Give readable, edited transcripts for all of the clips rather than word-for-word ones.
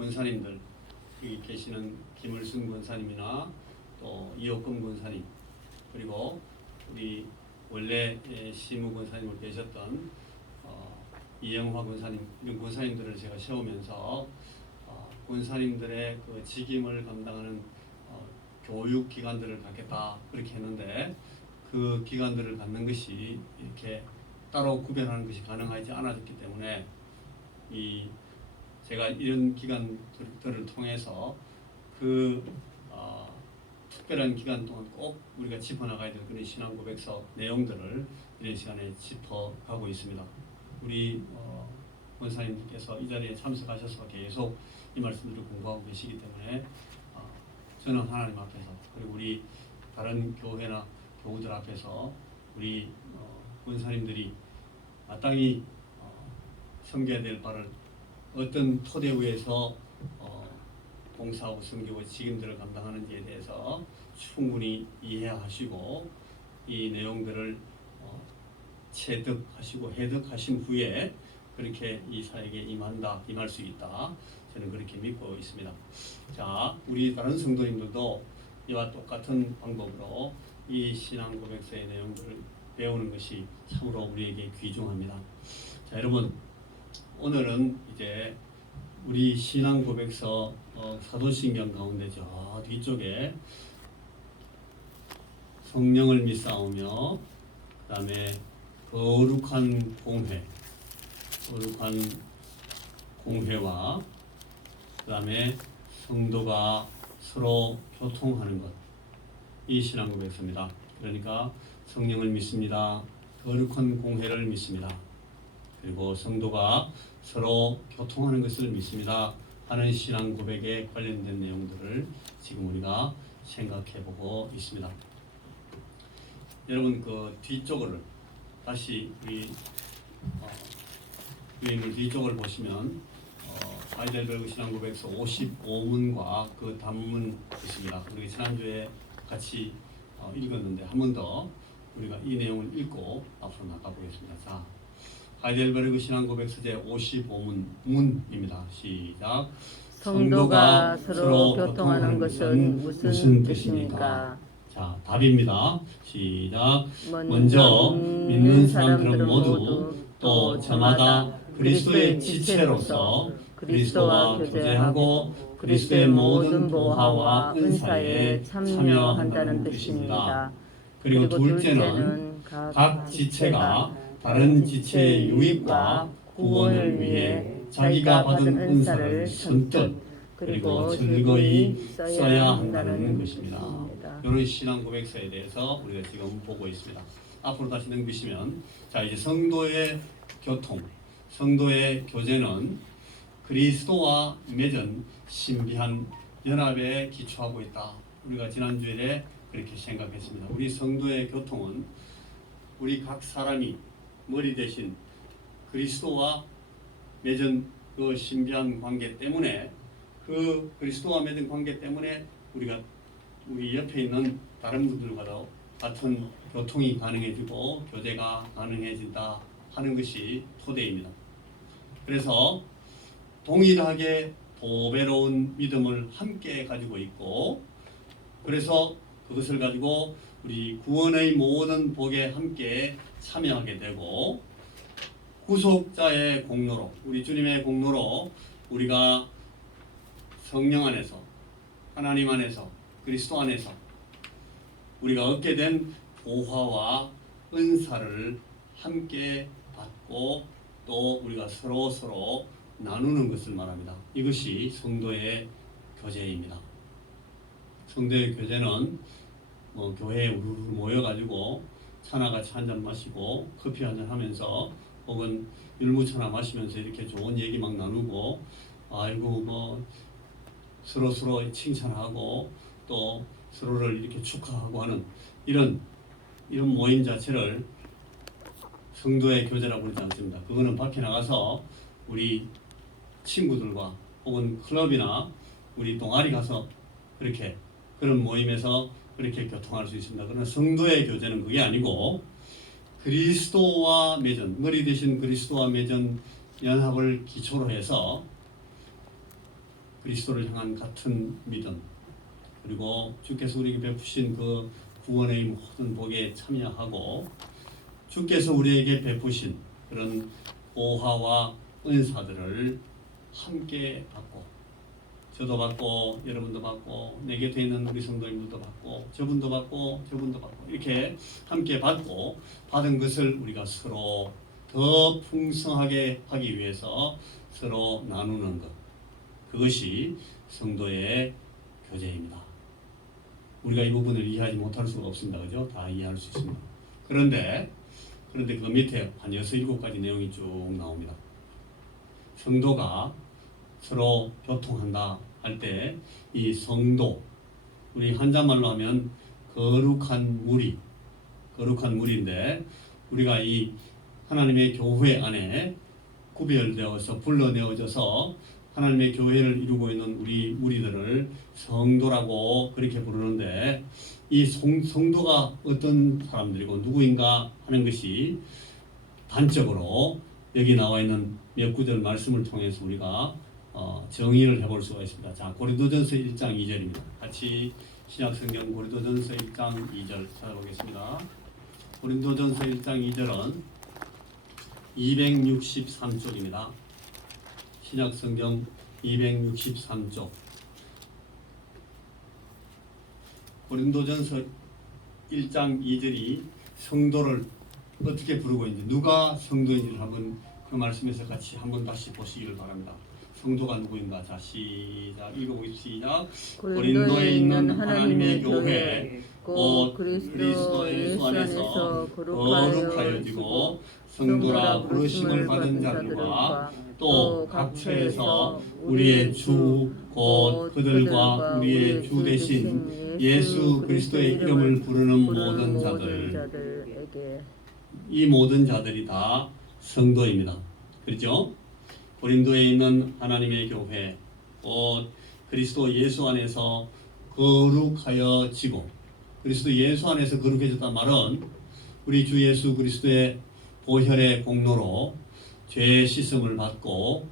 권사님들 여기 계시는 김을순 권사님이나 또 이옥금 권사님 그리고 우리 원래 시무 권사님을 계셨던 이영화 권사님 이런 권사님들을 제가 세우면서 권사님들의 그 직임을 감당하는 교육 기관들을 갖겠다 그렇게 했는데 그 기관들을 갖는 것이 이렇게 따로 구별하는 것이 가능하지 않아졌기 때문에 제가 이런 기관들을 통해서 그 특별한 기간 동안 꼭 우리가 짚어나가야 될 그런 신앙 고백서 내용들을 이런 시간에 짚어가고 있습니다. 우리 권사님들께서 이 자리에 참석하셔서 계속 이 말씀들을 공부하고 계시기 때문에 저는 하나님 앞에서 그리고 우리 다른 교회나 교우들 앞에서 우리 권사님들이 마땅히 섬겨야 될 바를 어떤 토대 위에서 봉사하고 섬기고 직임들을 감당하는지에 대해서 충분히 이해하시고 이 내용들을 체득하시고 해득하신 후에 그렇게 이 사역에 임할 수 있다. 저는 그렇게 믿고 있습니다. 자, 우리 다른 성도님들도 이와 똑같은 방법으로 이 신앙 고백서의 내용들을 배우는 것이 참으로 우리에게 귀중합니다. 자, 여러분 오늘은 이제 우리 신앙 고백서 사도신경 가운데 저 뒤쪽에 성령을 믿사오며 그 다음에 거룩한 공회와 그 다음에 성도가 서로 교통하는 것, 이 신앙 고백서입니다. 그러니까 성령을 믿습니다. 거룩한 공회를 믿습니다. 그리고 성도가 서로 교통하는 것을 믿습니다 하는 신앙 고백에 관련된 내용들을 지금 우리가 생각해 보고 있습니다. 여러분 그 뒤쪽을 다시 우리 뒤쪽을 보시면 하이델베르그 신앙 고백서 55문과 그 단문 있습니다. 우리 지난주에 같이 읽었는데 한 번 더 우리가 이 내용을 읽고 앞으로 나가보겠습니다. 자, 하이델베르그 신앙 고백서제 55문 문입니다. 시작. 성도가 서로 교통하는 것은 무슨 뜻입니까? 자, 답입니다. 시작. 먼저 믿는 사람들은 모두 또 저마다 그리스도의 지체로서 그리스도와 교제하고 그리스도의 모든 보화와 은사에 참여한다는 뜻입니다. 그리고 둘째는 각 지체가 다른 지체의 유익과 구원을 위해 자기가 받은 은사를 선뜻 그리고 즐거이 써야 한다는 것입니다. 이런 신앙 고백서에 대해서 우리가 지금 보고 있습니다. 앞으로 다시 넘기시면 자 이제 성도의 교통, 성도의 교제는 그리스도와 맺은 신비한 연합에 기초하고 있다. 우리가 지난주에 그렇게 생각했습니다. 우리 성도의 교통은 우리 각 사람이 머리 대신 그리스도와 맺은 그 신비한 관계 때문에 그 그리스도와 맺은 관계 때문에 우리 옆에 있는 다른 분들과도 같은 교통이 가능해지고 교제가 가능해진다 하는 것이 토대입니다. 그래서 동일하게 보배로운 믿음을 함께 가지고 있고 그래서 그것을 가지고 우리 구원의 모든 복에 함께 참여하게 되고 구속자의 공로로 우리 주님의 공로로 우리가 성령 안에서 하나님 안에서 그리스도 안에서 우리가 얻게 된 보화와 은사를 함께 받고 또 우리가 서로 나누는 것을 말합니다. 이것이 성도의 교제입니다. 성도의 교제는 교회에 우르르 모여가지고 차나같이 한잔 마시고 커피 한잔 하면서 혹은 율무차나 마시면서 이렇게 좋은 얘기 막 나누고 아이고 서로 칭찬하고 또 서로를 이렇게 축하하고 하는 이런 모임 자체를 성도의 교제라고 부르지 않습니다. 그거는 밖에 나가서 우리 친구들과 혹은 클럽이나 우리 동아리 가서 그런 모임에서 그렇게 교통할 수 있습니다. 그러나 성도의 교제는 그게 아니고 그리스도와 맺은 머리 대신 그리스도와 맺은 연합을 기초로 해서 그리스도를 향한 같은 믿음, 그리고 주께서 우리에게 베푸신 그 구원의 모든 복에 참여하고 주께서 우리에게 베푸신 그런 보화와 은사들을 함께 받고, 저도 받고 여러분도 받고 내 곁에 있는 우리 성도님들도 받고 저분도 받고 저분도 받고 이렇게 함께 받고 받은 것을 우리가 서로 더 풍성하게 하기 위해서 서로 나누는 것, 그것이 성도의 교제입니다. 우리가 이 부분을 이해하지 못할 수가 없습니다. 그죠? 다 이해할 수 있습니다. 그런데 그 밑에 한 6, 7가지 내용이 쭉 나옵니다. 성도가 서로 교통한다 할 때 이 성도, 우리 한자말로 하면 거룩한 무리인데, 우리가 이 하나님의 교회 안에 구별되어서 불러내어져서 하나님의 교회를 이루고 있는 우리 무리들을 성도라고 그렇게 부르는데, 이 성도가 어떤 사람들이고 누구인가 하는 것이 단적으로 여기 나와 있는 몇 구절 말씀을 통해서 우리가 정의를 해볼 수가 있습니다. 자, 고린도전서 1장 2절입니다. 같이 신약성경 고린도전서 1장 2절 찾아보겠습니다. 고린도전서 1장 2절은 263쪽입니다. 신약성경 263쪽. 고린도전서 1장 2절이 성도를 어떻게 부르고 있는지, 누가 성도인지를 한번 그 말씀에서 같이 한번 다시 보시기를 바랍니다. 성도가 누구인가? 자, 시작. 읽어보겠습니다. 시작. 고린도에 있는 하나님의 교회 곧 그리스도 예수 안에서 거룩하여지고 성도라 부르심을 받은 자들과 또 각처에서 우리의 주 곧 그들과 우리의 주 되신 예수 그리스도의 이름을 부르는 모든 자들에게, 이 모든 자들이 다 성도입니다. 그렇죠? 고린도에 있는 하나님의 교회 곧 그리스도 예수 안에서 거룩하여지고, 그리스도 예수 안에서 거룩해졌단 말은 우리 주 예수 그리스도의 보혈의 공로로 죄 씻음을 받고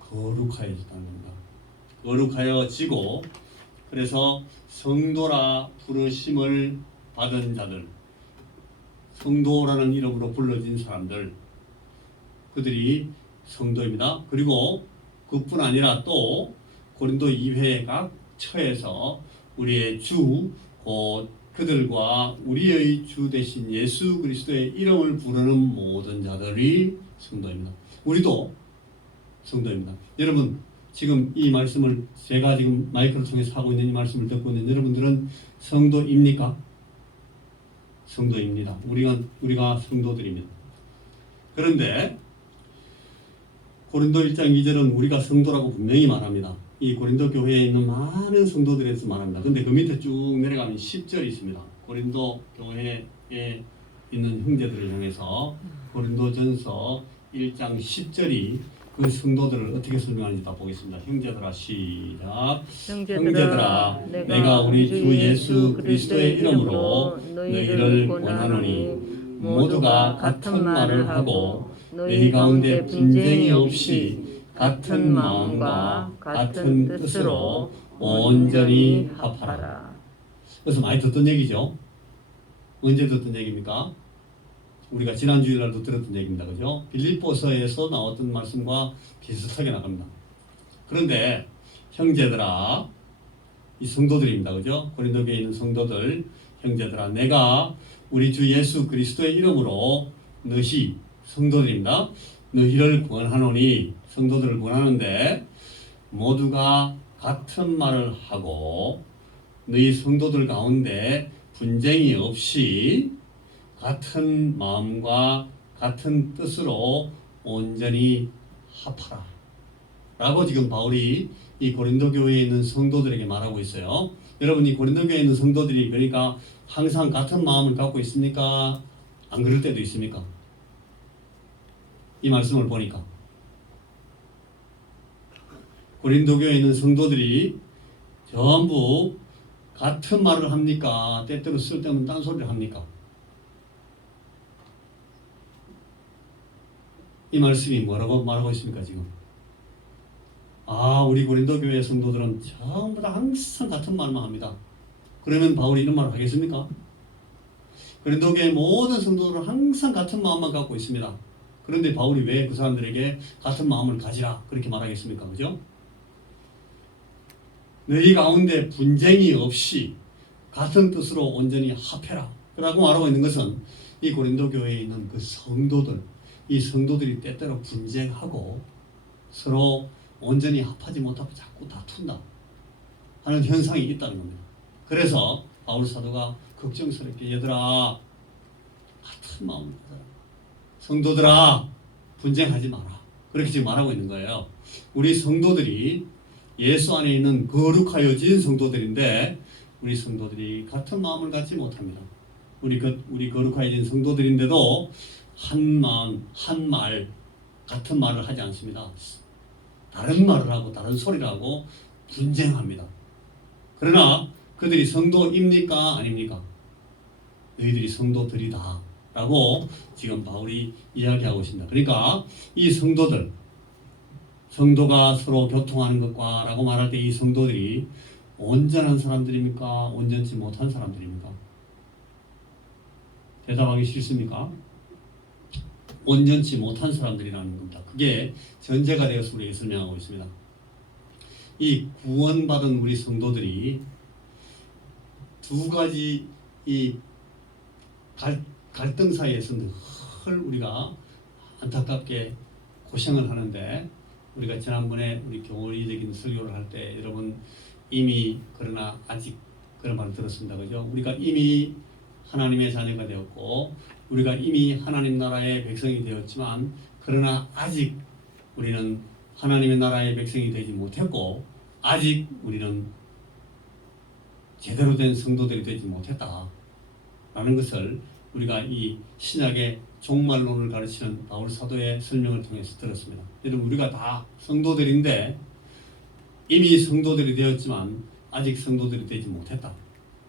거룩하여졌다는 겁니다. 거룩하여지고, 그래서 성도라 부르심을 받은 자들, 성도라는 이름으로 불러진 사람들, 그들이 성도입니다. 그리고 그뿐 아니라 또 고린도 2회 각 처에서 우리의 주 곧 그들과 우리의 주 되신 예수 그리스도의 이름을 부르는 모든 자들이 성도입니다. 우리도 성도입니다. 여러분, 지금 이 말씀을 제가 지금 마이크를 통해서 하고 있는 이 말씀을 듣고 있는 여러분들은 성도입니까? 성도입니다. 우리가 성도들입니다. 그런데 고린도 1장 2절은 우리가 성도라고 분명히 말합니다. 이 고린도 교회에 있는 많은 성도들에서 말합니다. 근데 그 밑에 쭉 내려가면 10절이 있습니다. 고린도 교회에 있는 형제들을 향해서 고린도전서 1장 10절이 그 성도들을 어떻게 설명하는지 다 보겠습니다. 형제들아, 시작. 형제들아, 내가 우리 주 예수 그리스도의 이름으로 너희를 권하노니 모두가 같은 말을 하고 너희 가운데 분쟁이 없이 같은 마음과 같은 뜻으로 온전히 합하라. 그래서 많이 듣던 얘기죠. 언제 듣던 얘기입니까? 우리가 지난 주일날도 들었던 얘기입니다. 그죠? 빌립보서에서 나왔던 말씀과 비슷하게 나갑니다. 그런데 형제들아, 이 성도들입니다. 그죠? 고린도교에 있는 성도들, 형제들아, 내가 우리 주 예수 그리스도의 이름으로 너희 성도들입니다. 너희를 권하노니, 성도들을 권하는데 모두가 같은 말을 하고 너희 성도들 가운데 분쟁이 없이 같은 마음과 같은 뜻으로 온전히 합하라 라고 지금 바울이 이 고린도 교회에 있는 성도들에게 말하고 있어요. 여러분, 이 고린도 교회에 있는 성도들이 그러니까 항상 같은 마음을 갖고 있습니까? 안 그럴 때도 있습니까? 이 말씀을 보니까 고린도 교회에 있는 성도들이 전부 같은 말을 합니까? 때때로 쓸데없는 딴소리를 합니까? 이 말씀이 뭐라고 말하고 있습니까? 지금 우리 고린도 교회 성도들은 전부 다 항상 같은 말만 합니다. 그러면 바울이 이런 말을 하겠습니까? 고린도 교회 모든 성도들은 항상 같은 마음만 갖고 있습니다. 그런데 바울이 왜 그 사람들에게 같은 마음을 가지라 그렇게 말하겠습니까? 그죠? 너희 가운데 분쟁이 없이 같은 뜻으로 온전히 합해라 라고 말하고 있는 것은 이 고린도 교회에 있는 그 성도들, 이 성도들이 때때로 분쟁하고 서로 온전히 합하지 못하고 자꾸 다툰다 하는 현상이 있다는 겁니다. 그래서 바울 사도가 걱정스럽게 얘들아 같은 마음을 가져라. 성도들아 분쟁하지 마라. 그렇게 지금 말하고 있는 거예요. 우리 성도들이 예수 안에 있는 거룩하여진 성도들인데 우리 성도들이 같은 마음을 갖지 못합니다. 우리 거룩하여진 성도들인데도 한 마음, 한 말, 같은 말을 하지 않습니다. 다른 말을 하고 다른 소리를 하고 분쟁합니다. 그러나 그들이 성도입니까? 아닙니까? 너희들이 성도들이다 라고 지금 바울이 이야기하고 있습니다. 그러니까 이 성도들, 성도가 서로 교통하는 것과 라고 말할 때 이 성도들이 온전한 사람들입니까? 온전치 못한 사람들입니까? 대답하기 싫습니까? 온전치 못한 사람들이라는 겁니다. 그게 전제가 되어서 우리에게 설명하고 있습니다. 이 구원받은 우리 성도들이 두 가지 이 갈등 사이에서 늘 우리가 안타깝게 고생을 하는데 우리가 지난번에 우리 교리적인 설교를 할 때 여러분 이미 그러나 아직 그런 말을 들었습니다. 그죠? 우리가 이미 하나님의 자녀가 되었고 우리가 이미 하나님 나라의 백성이 되었지만 그러나 아직 우리는 하나님의 나라의 백성이 되지 못했고 아직 우리는 제대로 된 성도들이 되지 못했다 라는 것을 우리가 이 신약의 종말론을 가르치는 바울 사도의 설명을 통해서 들었습니다. 여러분 우리가 다 성도들인데 이미 성도들이 되었지만 아직 성도들이 되지 못했다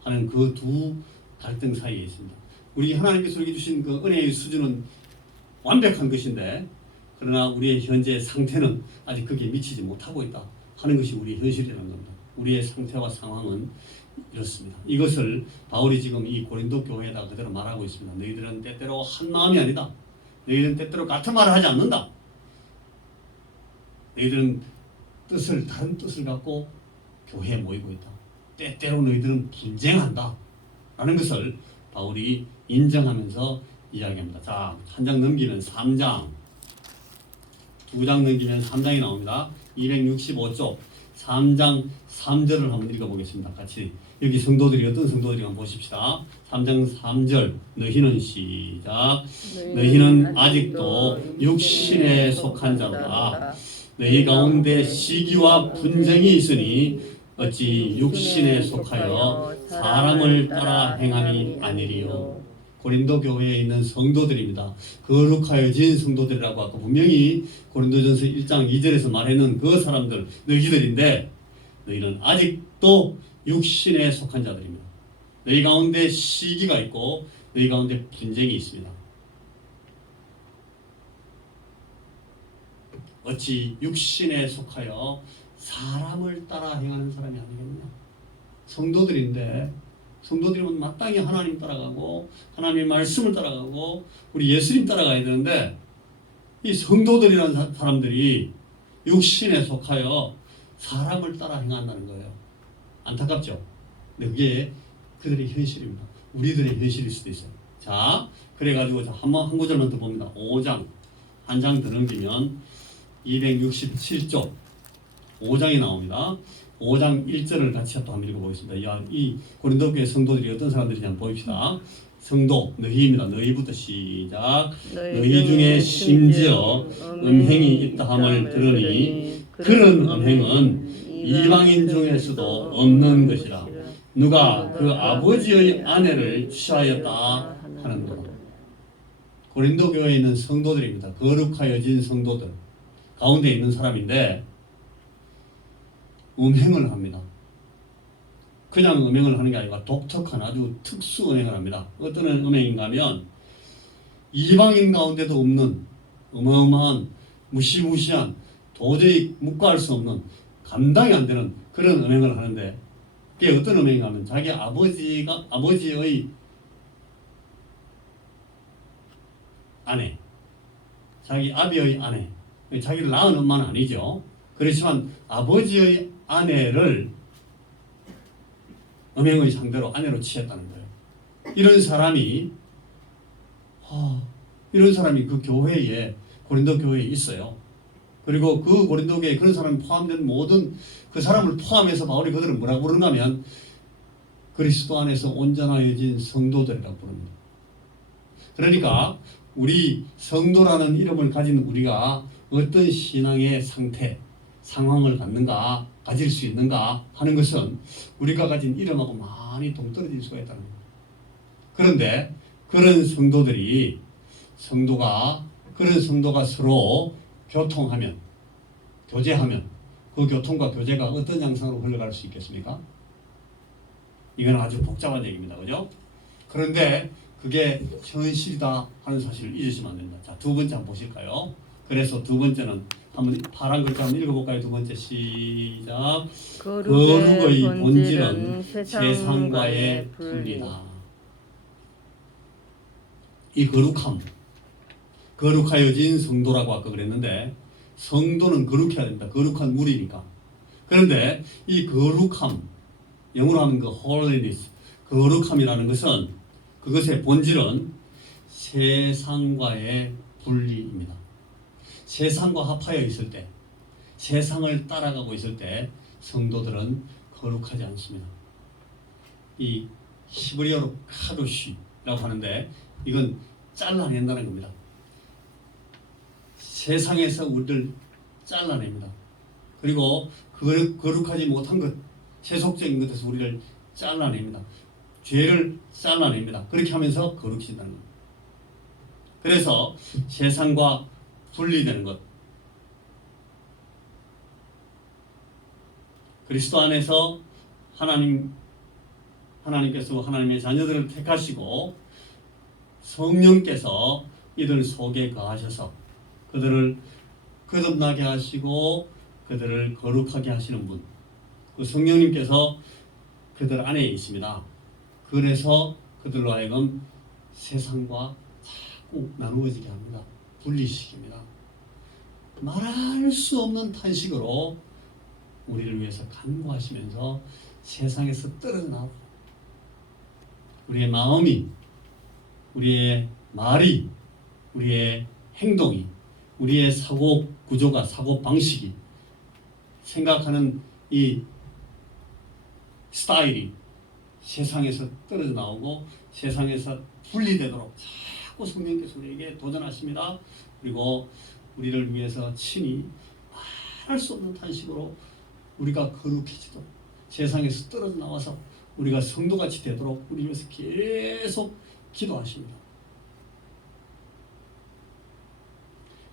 하는 그 두 갈등 사이에 있습니다. 우리 하나님께서 우리에게 주신 그 은혜의 수준은 완벽한 것인데 그러나 우리의 현재 상태는 아직 거기에 미치지 못하고 있다 하는 것이 우리의 현실이라는 겁니다. 우리의 상태와 상황은 이렇습니다. 이것을 바울이 지금 이 고린도 교회에다 그대로 말하고 있습니다. 너희들은 때때로 한 마음이 아니다. 너희들은 때때로 같은 말을 하지 않는다. 너희들은 다른 뜻을 갖고 교회에 모이고 있다. 때때로 너희들은 분쟁한다. 라는 것을 바울이 인정하면서 이야기합니다. 자, 한 장 넘기면 3장, 두 장 넘기면 3장이 나옵니다. 265쪽 3장 3절을 한번 읽어보겠습니다. 같이 여기 성도들이 어떤 성도들이 한번 보십시다. 3장 3절 너희는 시작 너희는 아직도 육신에 속한 자로다. 너희 가운데 시기와 분쟁이 있으니 어찌 육신에 속하여 사람을 따라 행함이 아니리요. 고린도 교회에 있는 성도들입니다. 거룩하여진 성도들이라고 아까 분명히 고린도전서 1장 2절에서 말하는 그 사람들 너희들인데 너희는 아직도 육신에 속한 자들입니다. 너희 가운데 시기가 있고 너희 가운데 분쟁이 있습니다. 어찌 육신에 속하여 사람을 따라 행하는 사람이 아니겠느냐. 성도들인데 성도들이면 마땅히 하나님 따라가고 하나님의 말씀을 따라가고 우리 예수님 따라가야 되는데 이 성도들이라는 사람들이 육신에 속하여 사람을 따라 행한다는 거예요. 안타깝죠? 근데 그게 그들의 현실입니다. 우리들의 현실일 수도 있어요. 자, 그래가지고 한 구절만 더 봅니다. 5장 한 장 더 넘기면 267쪽 5장이 나옵니다. 5장 1절을 같이 또 한번 읽어보겠습니다. 이 고린도 교회 성도들이 어떤 사람들인지 한번 보입시다. 성도 너희입니다. 너희부터 시작. 너희 중에 심지어 음행이 있다 함을 들으니 그런 음행은 이방인 중에서도 없는 것이라. 누가 그 아버지의 아내를 취하였다 하는 것. 고린도 교회에 있는 성도들입니다. 거룩하여진 성도들 가운데 있는 사람인데 음행을 합니다. 그냥 음행을 하는 게 아니라 독특한 아주 특수 음행을 합니다. 어떤 음행인가 하면 이방인 가운데도 없는 어마어마한 무시무시한 도저히 묵과할 수 없는 감당이 안 되는 그런 음행을 하는데 그게 어떤 음행인가 하면 자기 아버지의 아내, 자기 아비의 아내, 자기를 낳은 엄마는 아니죠. 그렇지만 아버지의 아내를 음행의 상대로 아내로 취했다는 거예요. 이런 사람이 그 교회에 고린도 교회에 있어요. 그리고 그 고린도 교회에 그런 사람이 포함된 모든 그 사람을 포함해서 바울이 그들을 뭐라고 부르는가 하면 그리스도 안에서 온전하여진 성도들이라고 부릅니다. 그러니까 우리 성도라는 이름을 가진 우리가 어떤 신앙의 상태, 상황을 가질 수 있는가 하는 것은 우리가 가진 이름하고 많이 동떨어질 수가 있다는 겁니다. 그런데 그런 성도가 서로 교통하면, 교제하면 그 교통과 교제가 어떤 양상으로 흘러갈 수 있겠습니까? 이건 아주 복잡한 얘기입니다. 그죠? 그런데 그게 현실이다 하는 사실을 잊으시면 안 됩니다. 자, 두 번째 한번 보실까요? 그래서 두 번째는 한번 파란 글자 한번 읽어볼까요? 두 번째 시작. 거룩의 본질은 세상과의 분리다. 이 거룩하여진 성도라고 아까 그랬는데 성도는 거룩해야 됩니다. 거룩한 무리니까. 그런데 이 거룩함, 영어로 하면 그 holiness, 거룩함이라는 것은 그것의 본질은 세상과의 분리입니다. 세상과 합하여 있을 때, 세상을 따라가고 있을 때 성도들은 거룩하지 않습니다. 이 히브리어로 카도시라고 하는데 이건 잘라낸다는 겁니다. 세상에서 우리를 잘라냅니다. 그리고 거룩하지 못한 것, 세속적인 것에서 우리를 잘라냅니다. 죄를 잘라냅니다. 그렇게 하면서 거룩해진다는 겁니다. 그래서 세상과 분리되는 것, 그리스도 안에서 하나님께서 하나님의 자녀들을 택하시고 성령께서 이들 속에 거하셔서 그들을 거듭나게 하시고 그들을 거룩하게 하시는 분, 그 성령님께서 그들 안에 있습니다. 그래서 그들로 하여금 세상과 자꾸 나누어지게 합니다. 분리시킵니다. 말할 수 없는 탄식으로 우리를 위해서 간구하시면서 세상에서 떨어져 나오고 우리의 마음이, 우리의 말이, 우리의 행동이, 우리의 사고 구조가, 사고 방식이, 생각하는 이 스타일이 세상에서 떨어져 나오고 세상에서 분리되도록 자꾸 성령께서 우리에게 도전하십니다. 그리고 우리를 위해서 친히 말할 수 없는 탄식으로 우리가 거룩해지도록 세상에서 떨어져 나와서 우리가 성도같이 되도록 우리 위해서 계속 기도하십니다.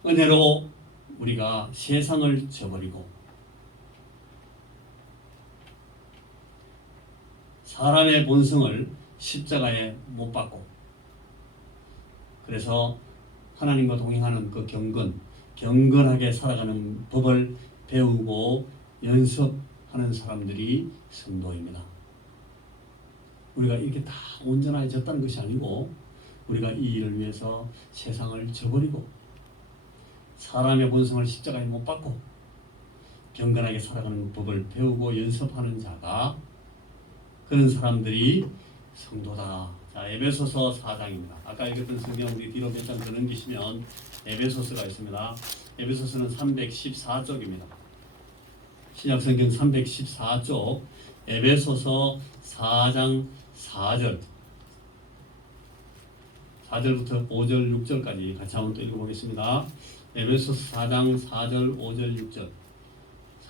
은혜로 우리가 세상을 저버리고 사람의 본성을 십자가에 못 박고 그래서 하나님과 동행하는 그 경건하게 살아가는 법을 배우고 연습하는 사람들이 성도입니다. 우리가 이렇게 다 온전해졌다는 것이 아니고 우리가 이 일을 위해서 세상을 저버리고 사람의 본성을 십자가에 못 박고 경건하게 살아가는 법을 배우고 연습하는 자가 그런 사람들이 성도다. 자, 에베소서 4장입니다. 아까 읽었던 성경 우리 뒤로 몇 장 더 넘기시면 에베소서가 있습니다. 에베소서는 314쪽입니다. 신약성경 314쪽 에베소서 4장 4절부터 5절 6절까지 같이 한번 또 읽어보겠습니다. 에베소서 4장 4절 5절 6절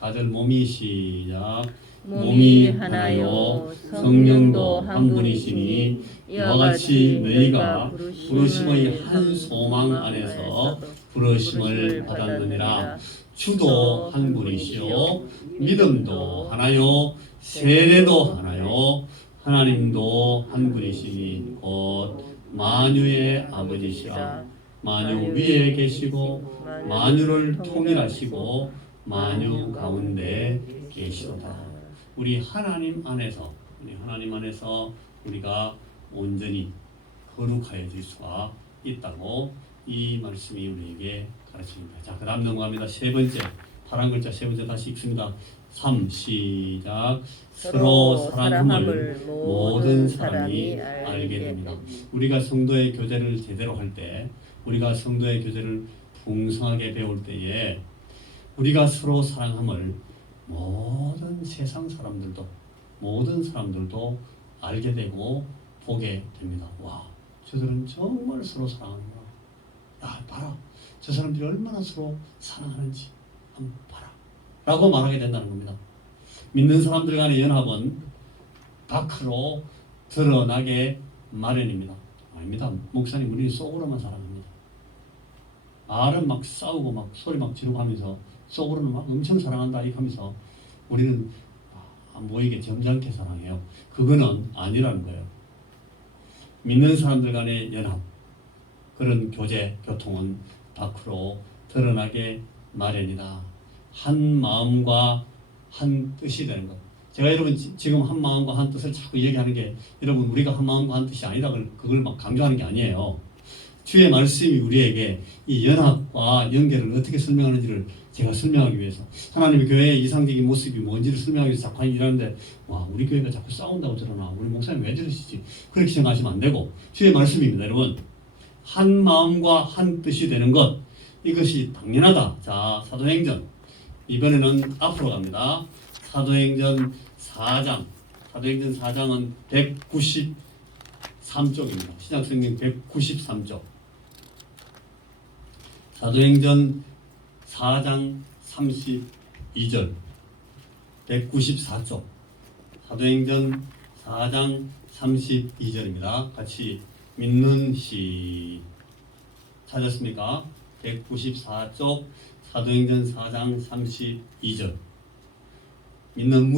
4절 몸이 시작. 몸이 하나요 성령도 한 분이시니 이와 같이 너희가 부르심의 한 소망 안에서 부르심을 받았느니라. 주도 한 분이시요 믿음도 하나요 세례도 하나요 하나님도 한 분이시니 곧 만유의 아버지시라. 만유 위에 계시고 만유를 통일하시고 만유 가운데 계시도다. 우리 하나님 안에서 우리가 온전히 거룩하여질 수가 있다고 이 말씀이 우리에게 가르칩니다. 자, 그다음 넘어갑니다. 세 번째 파란 글자 세 번째 다시 읽습니다. 3 시작. 서로 사랑함을 모든 사람이 알게 됩니다. 우리가 성도의 교제를 제대로 할 때, 우리가 성도의 교제를 풍성하게 배울 때에 우리가 서로 사랑함을 모든 세상 사람들도 알게 되고 보게 됩니다. 와, 저들은 정말 서로 사랑하는구나. 야, 봐라. 저 사람들이 얼마나 서로 사랑하는지 한번 봐라. 라고 말하게 된다는 겁니다. 믿는 사람들 간의 연합은 밖으로 드러나게 마련입니다. 아닙니다. 목사님, 우리는 속으로만 사랑합니다. 말은 막 싸우고 막 소리 막 지르고 하면서 속으로는 막 엄청 사랑한다 이렇게 하면서 우리는 안 보이게 점잖게 사랑해요. 그거는 아니라는 거예요. 믿는 사람들 간의 연합, 그런 교제, 교통은 밖으로 드러나게 마련이다. 한 마음과 한 뜻이 되는 것. 제가 여러분 지금 한 마음과 한 뜻을 자꾸 얘기하는 게 여러분 우리가 한 마음과 한 뜻이 아니다 그걸 막 강조하는 게 아니에요. 주의 말씀이 우리에게 이 연합과 연결을 어떻게 설명하는지를 제가 설명하기 위해서, 하나님의 교회의 이상적인 모습이 뭔지를 설명하기 위해서 자꾸 일하는데, 와, 우리 교회가 자꾸 싸운다고 드러나, 우리 목사님 왜 저러시지, 그렇게 생각하시면 안 되고, 주의 말씀입니다. 여러분, 한 마음과 한 뜻이 되는 것, 이것이 당연하다. 자, 사도행전 이번에는 앞으로 갑니다. 사도행전 4장, 사도행전 4장은 193쪽입니다. 신약성경 193쪽. 사도행전 4장 32절 194쪽. 사도행전 4장 32절입니다. 같이 믿는 시 찾았습니까? 194쪽 사도행전 4장 32절. 믿는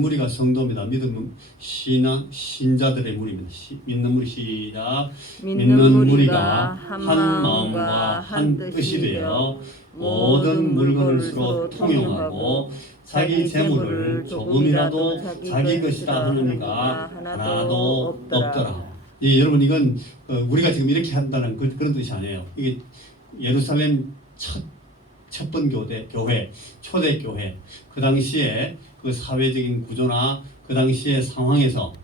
무리가 성도입니다. 믿음은 신자들의 무리입니다. 믿는 무리 시작. 믿는 무리가 한 마음과 한 뜻이 되어 모든 물건을 서로 통용하고 자기 재물을 조금이라도 자기 것이라 하는 이가 하나도 없더라. 예, 여러분 이건 우리가 지금 이렇게 한다는 그런 뜻이 아니에요. 이게 예루살렘 첫번 교회, 초대교회, 그 당시에 그 사회적인 구조나 그 당시의 상황에서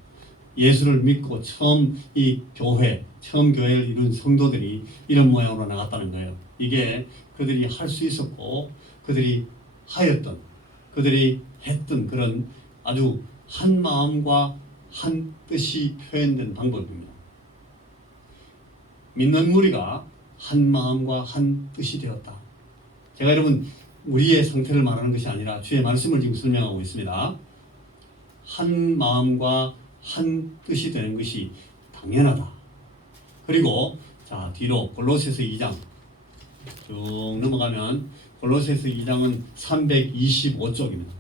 예수를 믿고 처음 교회를 이룬 성도들이 이런 모양으로 나갔다는 거예요. 이게 그들이 할 수 있었고 그들이 했던 그런 아주 한 마음과 한 뜻이 표현된 방법입니다. 믿는 무리가 한 마음과 한 뜻이 되었다. 제가 여러분 우리의 상태를 말하는 것이 아니라 주의 말씀을 지금 설명하고 있습니다. 한 마음과 한 뜻이 되는 것이 당연하다. 그리고 자 뒤로 골로새서 2장 쭉 넘어가면 골로새서 2장은 325쪽입니다.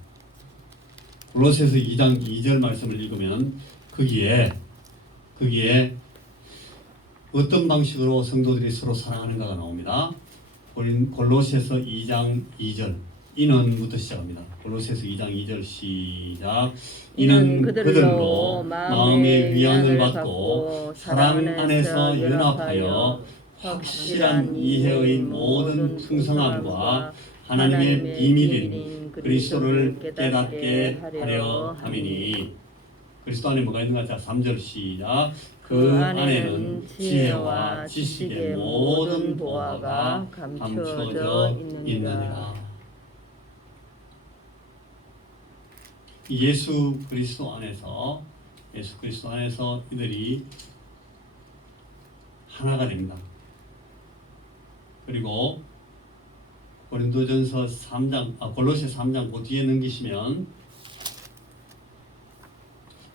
골로새서 2장 2절 말씀을 읽으면 거기에 어떤 방식으로 성도들이 서로 사랑하는가가 나옵니다. 골로새서 2장 2절 이는부터 시작합니다. 골로새서 2장 2절 시작. 이는 그들로 마음의 위안을 받고 사랑 안에서 연합하여 확실한 이해의 모든 풍성함과 하나님의 비밀인 그리스도를 깨닫게 하려 함이니. 그리스도 안에 뭐가 있는가? 자 3절 시작. 그 안에는 지혜와 지식의 모든 보화가 감춰져 있느니라. 예수 그리스도 안에서 이들이 하나가 됩니다. 그리고 고린도전서 3장, 골로새 3장 그 뒤에 넘기시면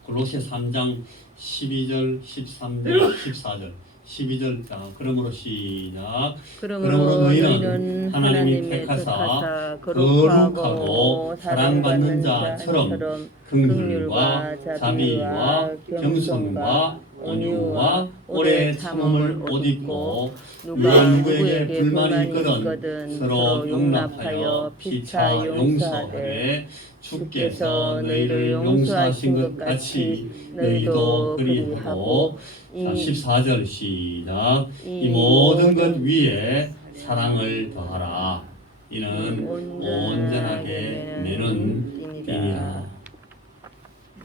골로새 3장 12절, 13절, 14절, 12절. 자, 그러므로 시작. 그러므로 너희는 하나님의 택하사 거룩하고 사랑받는 자처럼 긍휼과 자비와 겸손과 온유와 오래 참음을 옷 입고 누가 누구에게 불만이 있거든 서로 용납하여 피차 용서하되 주께서 너희를 용서하신 것 같이 너희도 그리하고. 자, 14절 시작. 이 모든 것 위에 사랑을 더하라. 이는 온전하게 매는 띠니라.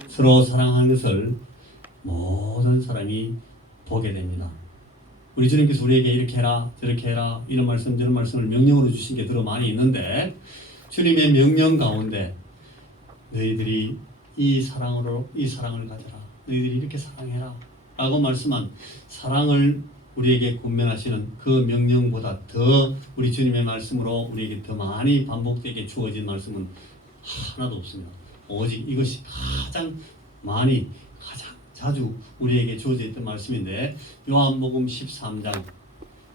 서로 사랑하는 것을 모든 사람이 보게 됩니다. 우리 주님께서 우리에게 이렇게 해라 저렇게 해라 이런 말씀 저런 말씀을 명령으로 주신 게 더러 많이 있는데, 주님의 명령 가운데 너희들이 이 사랑을 가져라, 너희들이 이렇게 사랑해라 라고 말씀한 사랑을 우리에게 권면하시는 그 명령보다 더 우리 주님의 말씀으로 우리에게 더 많이 반복되게 주어진 말씀은 하나도 없습니다. 오직 이것이 가장 많이 가장 자주 우리에게 주어져 있던 말씀인데, 요한복음 13장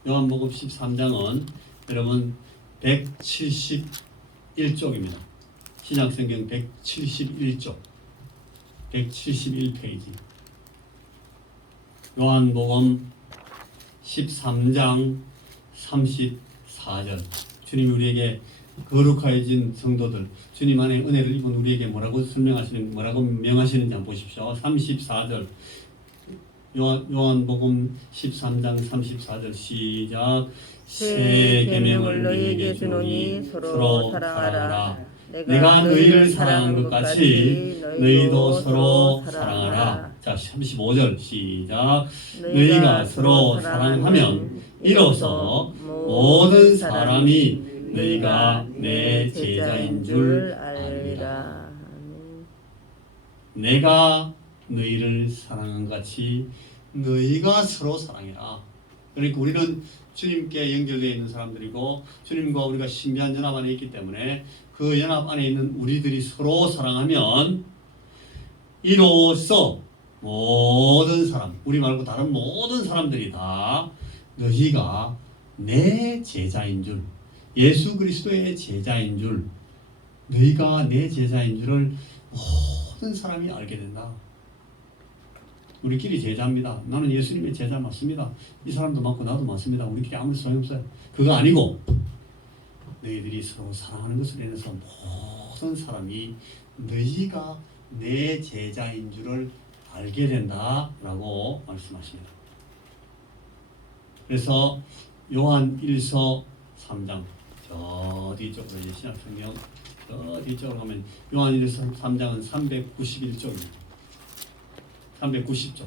요한복음 13장은 여러분 171쪽입니다. 신약성경 171쪽 171페이지 요한복음 13장 34절. 주님이 우리에게 거룩해진 성도들, 주님 안에 은혜를 입은 우리에게 뭐라고 명하시는지 한번 보십시오. 34절 요한복음 13장 34절 시작. 새 계명을 너희에게 주노니 서로 사랑하라. 내가 너희를 사랑한 것 같이 너희도 서로 사랑하라. 자, 35절 시작. 너희가 서로 사랑하면 이로써 모든 사람이 너희가 내 제자인 줄 알리라. 내가 너희를 사랑한 같이 너희가 서로 사랑해라. 그러니까 우리는 주님께 연결되어 있는 사람들이고 주님과 우리가 신비한 연합 안에 있기 때문에 그 연합 안에 있는 우리들이 서로 사랑하면 이로써 모든 사람, 우리 말고 다른 모든 사람들이 다 너희가 내 제자인 줄, 예수 그리스도의 제자인 줄, 너희가 내 제자인 줄을 모든 사람이 알게 된다. 우리끼리 제자입니다. 나는 예수님의 제자 맞습니다. 이 사람도 맞고 나도 맞습니다. 우리끼리 아무 소용없어요. 그거 아니고 너희들이 서로 사랑하는 것을 인해서 모든 사람이 너희가 내 제자인 줄을 알게 된다라고 말씀하십니다. 그래서 요한 1서 3장 저 뒤쪽으로 이제 신약성경 저 뒤쪽으로 가면 요한 1서 3장은 391쪽입니다. 390쪽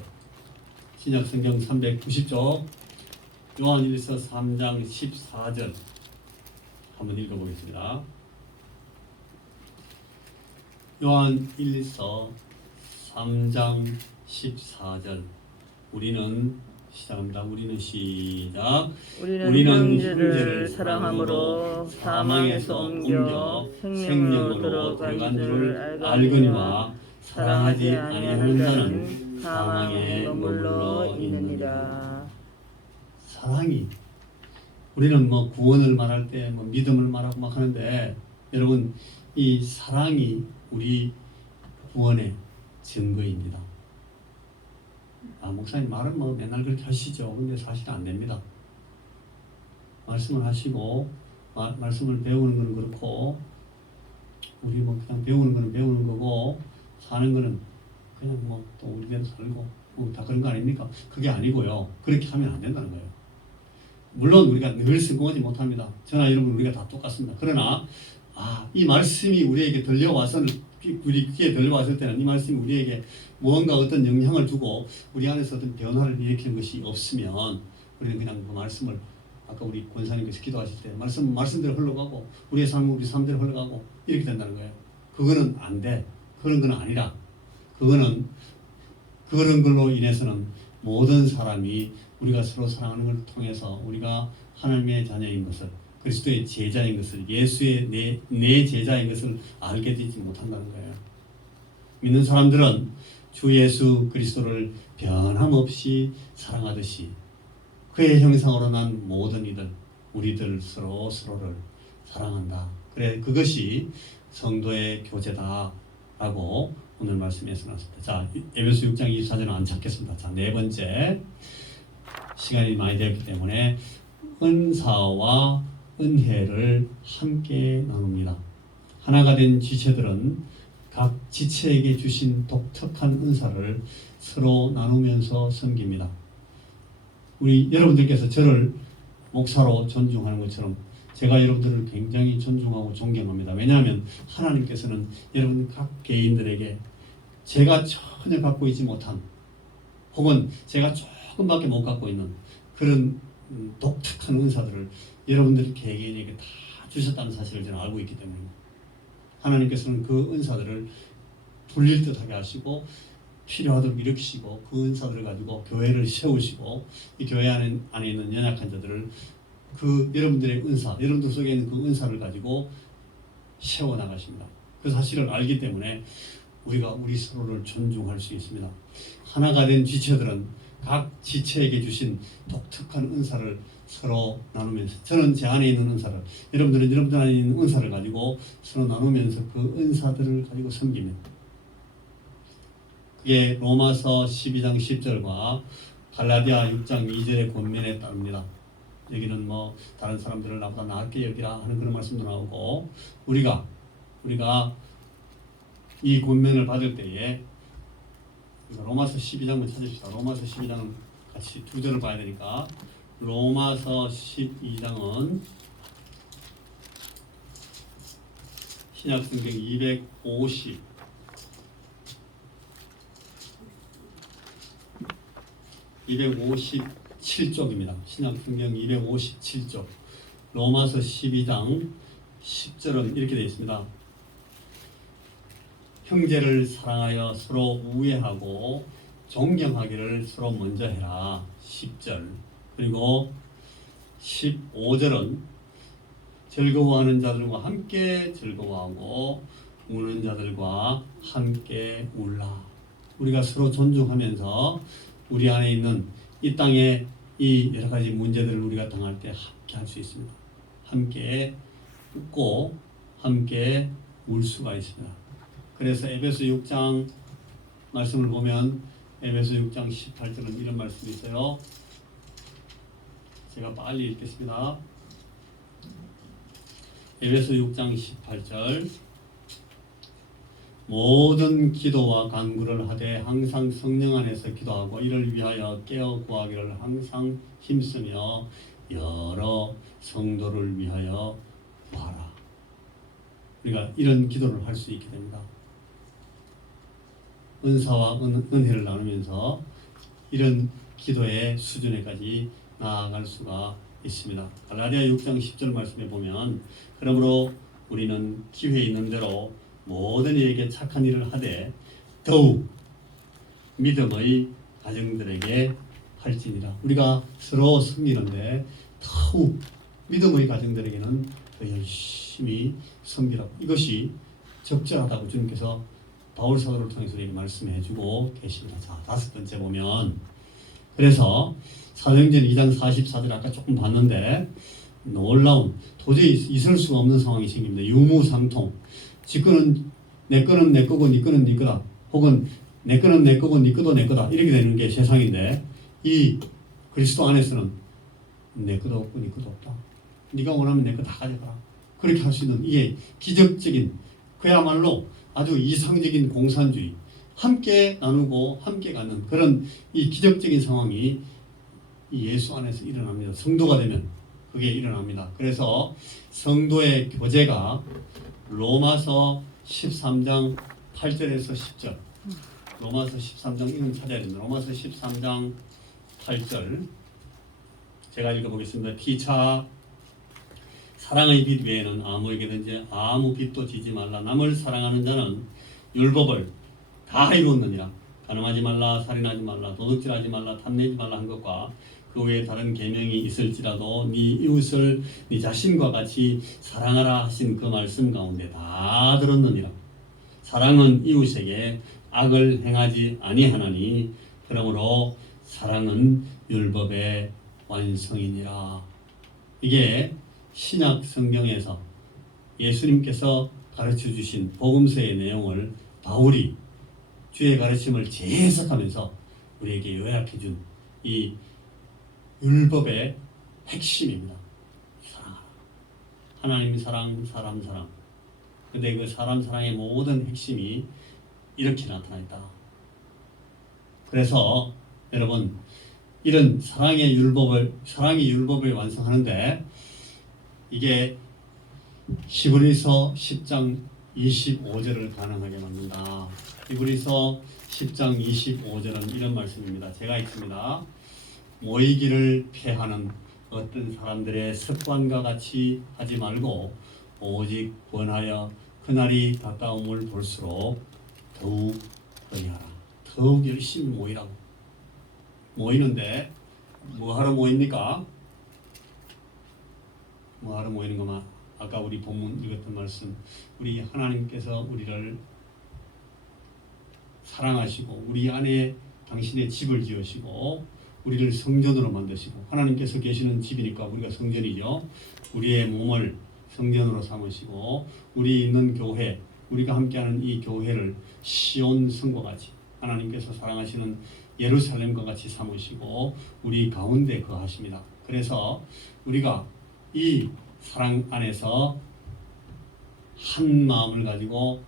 신약성경 390쪽 요한 1서 3장 14절 한번 읽어보겠습니다. 요한 1서 3장 14절 우리는 시작합니다. 우리는 시작. 우리는 형제를 사랑함으로 사망에서 옮겨 생명으로 들어간 줄 알거니와 사랑하지 아니하는 자는 사망에 머물러 있느니라. 사랑이 우리는 뭐 구원을 말할 때 뭐 믿음을 말하고 막 하는데 여러분 이 사랑이 우리 구원의 증거입니다. 목사님 말은 뭐 맨날 그렇게 하시죠. 근데 사실 안 됩니다. 말씀을 하시고 말씀을 배우는 건 그렇고 우리 뭐 그냥 배우는 거는 배우는 거고 사는 거는 그냥 뭐 또 우리대로 살고 뭐 다 그런 거 아닙니까? 그게 아니고요. 그렇게 하면 안 된다는 거예요. 물론 우리가 늘 성공하지 못합니다. 저나 여러분 우리가 다 똑같습니다. 그러나 이 말씀이 우리에게 우리 귀에 들려왔을 때는 이 말씀이 우리에게 무언가 어떤 영향을 주고 우리 안에서 어떤 변화를 일으키는 것이 없으면 우리는 그냥 그 말씀을 아까 우리 권사님께서 기도하실 때 말씀대로 흘러가고 우리의 삶은 우리 삶대로 흘러가고 이렇게 된다는 거예요. 그거는 안 돼. 그런 건 아니라 그거는 그런 걸로 인해서는 모든 사람이 우리가 서로 사랑하는 걸 통해서 우리가 하나님의 자녀인 것을 그리스도의 제자인 것을 예수의 내 제자인 것을 알게 되지 못한다는 거예요. 믿는 사람들은 주 예수 그리스도를 변함없이 사랑하듯이 그의 형상으로 난 모든 이들 우리들 서로를 사랑한다. 그래 그것이 성도의 교제다라고 오늘 말씀에서 나왔습니다. 자, 에베소 6장 24절은 안 찾겠습니다. 자, 네 번째, 시간이 많이 되었기 때문에 은사와 은혜를 함께 나눕니다. 하나가 된 지체들은 각 지체에게 주신 독특한 은사를 서로 나누면서 섬깁니다. 우리 여러분들께서 저를 목사로 존중하는 것처럼 제가 여러분들을 굉장히 존중하고 존경합니다. 왜냐하면 하나님께서는 여러분 각 개인들에게 제가 전혀 갖고 있지 못한 혹은 제가 조금밖에 못 갖고 있는 그런 독특한 은사들을 여러분들 개개인에게 다 주셨다는 사실을 저는 알고 있기 때문입니다. 하나님께서는 그 은사들을 불릴 듯하게 하시고 필요하도록 일으키시고 그 은사들을 가지고 교회를 세우시고 이 교회 안에 있는 연약한 자들을 그 여러분들의 은사, 여러분들 속에 있는 그 은사를 가지고 세워나가십니다. 그 사실을 알기 때문에 우리가 우리 서로를 존중할 수 있습니다. 하나가 된 지체들은 각 지체에게 주신 독특한 은사를 서로 나누면서 저는 제 안에 있는 은사를 여러분들은 여러분들 안에 있는 은사를 가지고 서로 나누면서 그 은사들을 가지고 섬기면 그게 로마서 12장 10절과 갈라디아 6장 2절의 권면에 따릅니다. 여기는 뭐 다른 사람들을 나보다 낫게 여기라 하는 그런 말씀도 나오고 우리가 이 권면을 받을 때에 로마서 12장만 찾으십시다. 로마서 12장은 같이 두 절을 봐야 되니까 로마서 12장은 신약성경 257쪽입니다. 신약성경 257쪽 로마서 12장 10절은 이렇게 되어 있습니다. 형제를 사랑하여 서로 우애하고 존경하기를 서로 먼저 해라. 10절 그리고 15절은 즐거워하는 자들과 함께 즐거워하고 우는 자들과 함께 울라. 우리가 서로 존중하면서 우리 안에 있는 이 땅의 이 여러 가지 문제들을 우리가 당할 때 함께 할 수 있습니다. 함께 웃고 함께 울 수가 있습니다. 그래서 에베소 6장 말씀을 보면 에베소 6장 18절은 이런 말씀이 있어요. 제가 빨리 읽겠습니다. 에베소 6장 18절 모든 기도와 간구를 하되 항상 성령 안에서 기도하고 이를 위하여 깨어 구하기를 항상 힘쓰며 여러 성도를 위하여 구하라. 우리가 이런 기도를 할 수 있게 됩니다. 은사와 은혜를 나누면서 이런 기도의 수준에까지 나아갈 수가 있습니다. 갈라디아 6장 10절 말씀에 보면 그러므로 우리는 기회 있는 대로 모든 이에게 착한 일을 하되 더욱 믿음의 가정들에게 할지니라. 우리가 서로 섬기는데 더욱 믿음의 가정들에게는 더 열심히 섬기라고. 이것이 적절하다고 주님께서 바울 사도를 통해서 우리에게 말씀해주고 계십니다. 자, 다섯 번째 보면 그래서 사도행전 2장 44절 아까 조금 봤는데 놀라운 도저히 있을 수가 없는 상황이 생깁니다. 유무상통. 지 거는 내 거는 내 거고 네 거는 네 거다. 혹은 내 거는 내 거고 네 거도 내 거다. 이렇게 되는 게 세상인데 이 그리스도 안에서는 내 거도 없고 네 거도 없다. 네가 원하면 내 거 다 가져가라. 그렇게 할 수 있는 이게 기적적인 그야말로 아주 이상적인 공산주의 함께 나누고 함께 갖는 그런 이 기적적인 상황이 예수 안에서 일어납니다. 성도가 되면 그게 일어납니다. 그래서 성도의 교제가 로마서 13장 8절에서 10절 로마서 13장 이건 찾아야 됩니다. 로마서 13장 8절 제가 읽어보겠습니다. 피차 사랑의 빛 외에는 아무에게든지 아무 빛도 지지 말라. 남을 사랑하는 자는 율법을 다 이루었느니라. 간음하지 말라, 살인하지 말라, 도둑질하지 말라, 탐내지 말라 한 것과 그 외에 다른 계명이 있을지라도 네 이웃을 네 자신과 같이 사랑하라 하신 그 말씀 가운데 다 들었느니라. 사랑은 이웃에게 악을 행하지 아니하나니 그러므로 사랑은 율법의 완성이니라. 이게 신약 성경에서 예수님께서 가르쳐 주신 복음서의 내용을 바울이 주의 가르침을 재해석하면서 우리에게 요약해 준 이 율법의 핵심입니다. 사랑하라. 하나님 사랑, 사람 사랑. 근데 그 사람 사랑의 모든 핵심이 이렇게 나타나 있다. 그래서 여러분, 이런 사랑의 율법을 완성하는데 이게 히브리서 10장 25절을 가능하게 만든다. 히브리서 10장 25절은 이런 말씀입니다. 제가 읽습니다. 모이기를 패하는 어떤 사람들의 습관과 같이 하지 말고 오직 권하여 그날이 가까움을 볼수록 더욱 그리하라. 더욱 열심히 모이라고. 모이는데 뭐하러 모입니까? 뭐하러 모이는 거만 아까 우리 본문 읽었던 말씀, 우리 하나님께서 우리를 사랑하시고 우리 안에 당신의 집을 지으시고 우리를 성전으로 만드시고, 하나님께서 계시는 집이니까 우리가 성전이죠. 우리의 몸을 성전으로 삼으시고 우리 있는 교회, 우리가 함께하는 이 교회를 시온 성과 같이 하나님께서 사랑하시는 예루살렘과 같이 삼으시고 우리 가운데 거하십니다. 그래서 우리가 이 사랑 안에서 한 마음을 가지고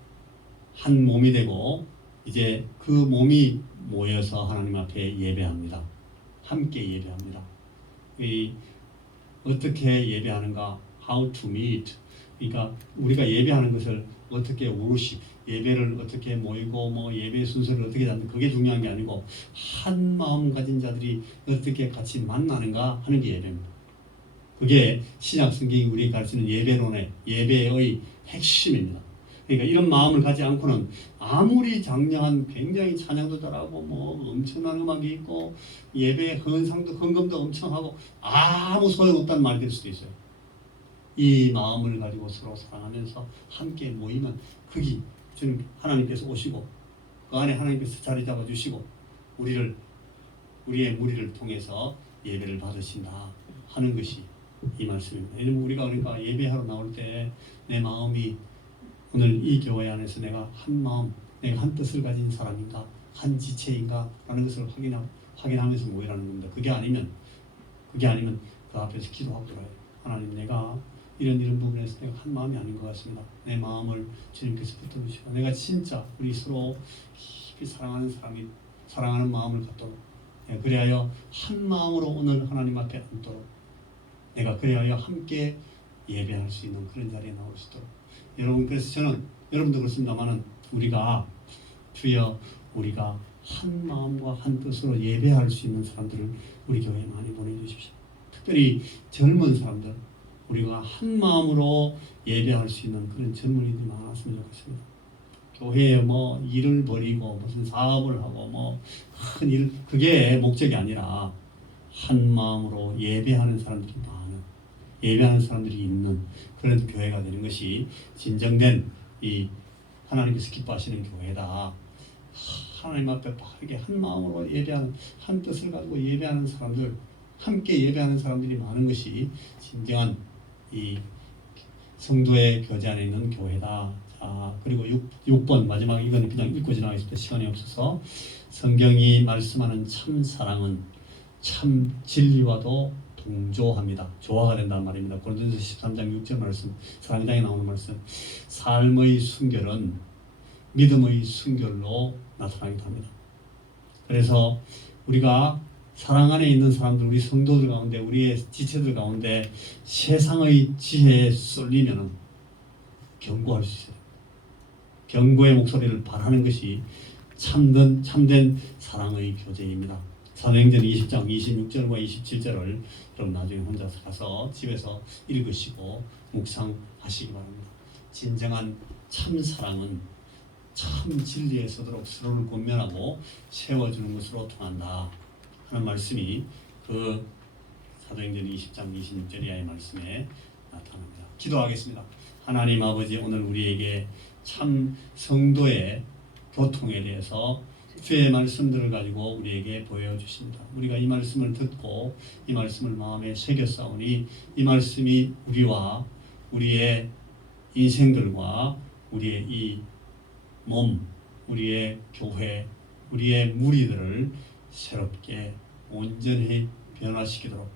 한 몸이 되고 이제 그 몸이 모여서 하나님 앞에 예배합니다. 함께 예배합니다. 어떻게 예배하는가? How to meet. 그러니까 우리가 예배하는 것을 어떻게 worship, 예배를 어떻게 모이고 뭐 예배 순서를 어떻게 잡는 그게 중요한 게 아니고 한 마음 가진 자들이 어떻게 같이 만나는가 하는 게 예배입니다. 그게 신약 성경이 우리에게 가르치는 예배의 핵심입니다. 그러니까 이런 마음을 가지 않고는 아무리 장려한 굉장히 찬양도 잘하고 뭐 엄청난 음악이 있고 예배 헌금도 엄청 하고 아무 소용없다는 말이 될 수도 있어요. 이 마음을 가지고 서로 사랑하면서 함께 모이면 거기 주님 하나님께서 오시고 그 안에 하나님께서 자리 잡아주시고 우리의 무리를 통해서 예배를 받으신다 하는 것이 이 말씀입니다. 왜냐면 우리가 그러니까 예배하러 나올 때 내 마음이 오늘 이 교회 안에서 내가 한 마음, 내가 한 뜻을 가진 사람인가, 한 지체인가 라는 것을 확인하면서 모이라는 겁니다. 그게 아니면 그 앞에서 기도하고 들어요. 하나님, 내가 이런 부분에서 내가 한 마음이 아닌 것 같습니다. 내 마음을 주님께서 붙들으시고 내가 진짜 우리 서로 깊이 사랑하는 마음을 갖도록, 그리하여 한 마음으로 오늘 하나님 앞에 앉도록, 내가 그리하여 함께 예배할 수 있는 그런 자리에 나올 수 있도록. 여러분, 그래서 저는 여러분도 그렇습니다만은 우리가 주여 우리가 한 마음과 한 뜻으로 예배할 수 있는 사람들을 우리 교회에 많이 보내주십시오. 특별히 젊은 사람들, 우리가 한 마음으로 예배할 수 있는 그런 젊은이들이 많았으면 좋겠습니다. 교회에 뭐 일을 벌이고 무슨 사업을 하고 뭐 큰 일, 그게 목적이 아니라 한 마음으로 예배하는 사람들이 예배하는 사람들이 있는 그런 교회가 되는 것이 진정된 이 하나님께서 기뻐하시는 교회다. 하나님 앞에 바르게 한 마음으로 예배하는, 한 뜻을 가지고 예배하는 사람들, 함께 예배하는 사람들이 많은 것이 진정한 이 성도의 교제 안에 있는 교회다. 그리고 6번 마지막, 이건 그냥 읽고 지나가겠습니다. 시간이 없어서. 성경이 말씀하는 참 사랑은 참 진리와도 동조합니다. 조화가 된다는 말입니다. 고린도전서 13장 6절 말씀, 4장에 나오는 말씀. 삶의 순결은 믿음의 순결로 나타나기도 합니다. 그래서 우리가 사랑 안에 있는 사람들, 우리 성도들 가운데, 우리의 지체들 가운데 세상의 지혜에 쏠리면 경고할 수 있어요. 경고의 목소리를 발하는 것이 참된 사랑의 교제입니다. 사도행전 20장 26절과 27절을 그럼 나중에 혼자서 가서 집에서 읽으시고 묵상하시기 바랍니다. 진정한 참 사랑은 참 진리에 서도록 서로를 권면하고 세워주는 것으로 통한다 하는 말씀이 그 사도행전 20장 26절 이하의 말씀에 나타납니다. 기도하겠습니다. 하나님 아버지, 오늘 우리에게 참 성도의 교통에 대해서 주의 말씀들을 가지고 우리에게 보여주십니다. 우리가 이 말씀을 듣고 이 말씀을 마음에 새겼사오니 이 말씀이 우리와 우리의 인생들과 우리의 이 몸, 우리의 교회, 우리의 무리들을 새롭게 온전히 변화시키도록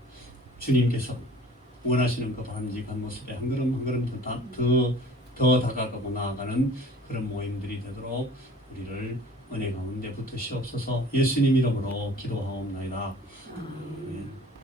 주님께서 원하시는 그 바람직한 모습에 한 걸음 한 걸음 더 다가가고 나아가는 그런 모임들이 되도록 우리를 은혜 가운데 붙으시옵소서. 예수님 이름으로 기도하옵나이다. 아멘.